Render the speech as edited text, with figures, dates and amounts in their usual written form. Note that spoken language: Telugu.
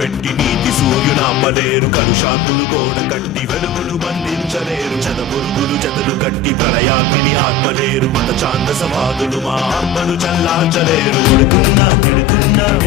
పెట్టి నీతి సూర్యునాపలేరు. కలుషాంతులు గోడ కట్టి వెలుగులు బంధించలేరు. చదపురుగులు చెదలు కట్టి ప్రళయాగ్ని ఆత్మలేరు. మత ఛాందసవాదులు మా ఆత్మను చల్లార్చలేరు. కొడుతున్నా తిడుతున్నా